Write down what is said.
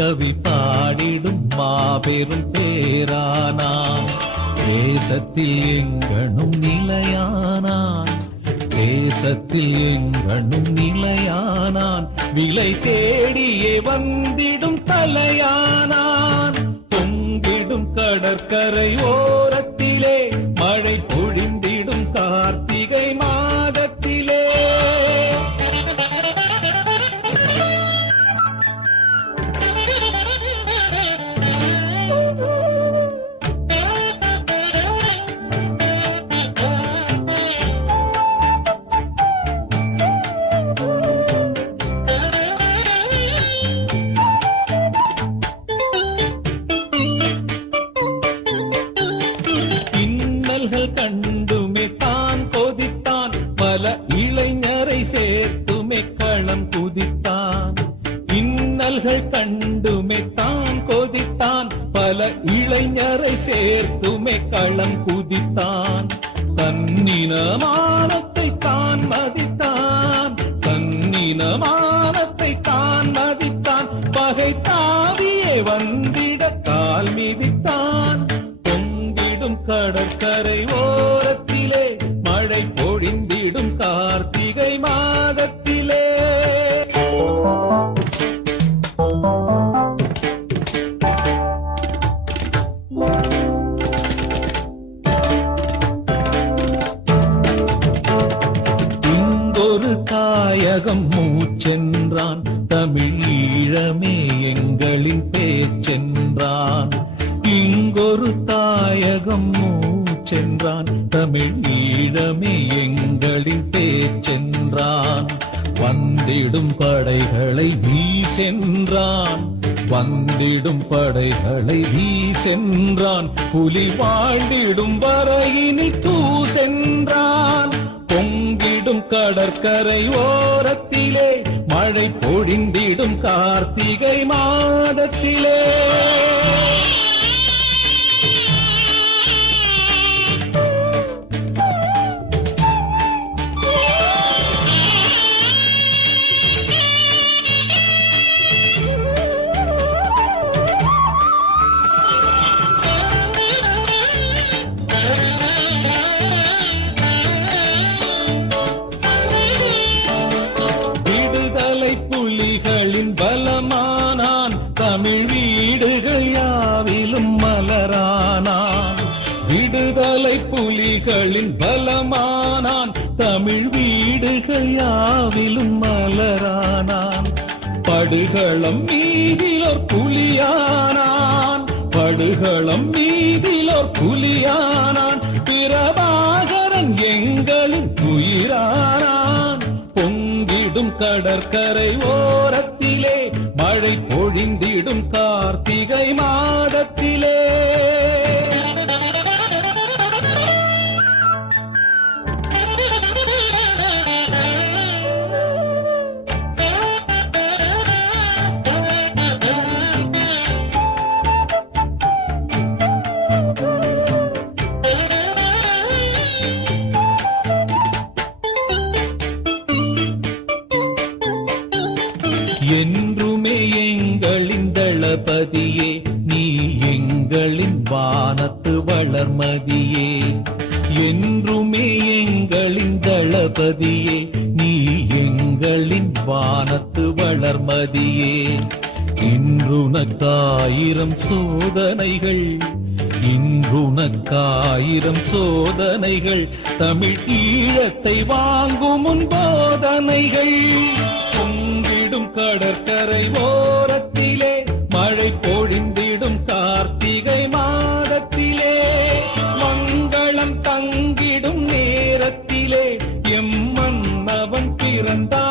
கவி பாடிடும் மாபெரும் பேரானான் தேசத்தில் எங்கனும் நிலையானான். தேசத்தில் எங்கனும் நிலையானான். விலை தேடியே வந்திடும் தலையானான். பொங்கிடும் கடற்கரையோ இன்னல்கள் கண்டுமே தான் கொதித்தான். பல இளைஞரை சேர்த்துமே களம் குதித்தான். தன்னினமானத்தை தான் மதித்தான். தன்னினமானத்தை தான் மதித்தான். பகை தாவியே வந்திட கால் மிதித்தான். பொங்கிடும் கடற்கரை ஓரத்திலே மழை பொழிந்திடும் கார்த்திகை மாதத்தில் தமிழ் ஈழமே எங்களின் பேச்சென்றான். இங்கொரு தாயகம் மூச்சென்றான். தமிழ் ஈழமே எங்களின் பேச்சென்றான். வந்திடும் படைகளை வீசென்றான் வந்திடும் படைகளை வீசென்றான் புலி வாழ்ந்திடும் வரையினில் தூசென்றான் பொங்கிடும் கடற்கரை ஓரத்திலே மழை பொழிந்திடும் கார்த்திகை மாதத்திலே. விடுதலை புலிகளின் பலமானான். தமிழ் வீடுகள் யாவிலும் மலரானான். விடுதலை புலிகளின் பலமானான். தமிழ் வீடுகள் யாவிலும் மலரானான். படுகளம் மீதிலோர் புலியானான். படுகளம் மீதிலோர் புலியானான். பிரபாகரன் எங்களின் உயிரானான் கடற்கரை ஓரத்திலே மழை பொழிந்திடும் கார்த்திகை மாதத்திலே. தளபதியே என்றுமே எங்களின் தளபதியே நீ எங்களின் வானத்து வளர்மதியே. இன்றுனக்காயிரம் சோதனைகள் இன்றுனக்காயிரம் சோதனைகள் தமிழ் ஈழத்தை வாங்கும் முன் போதனைகள் பொங்கிடும் கடற்கரை ஓ பிறந்தான்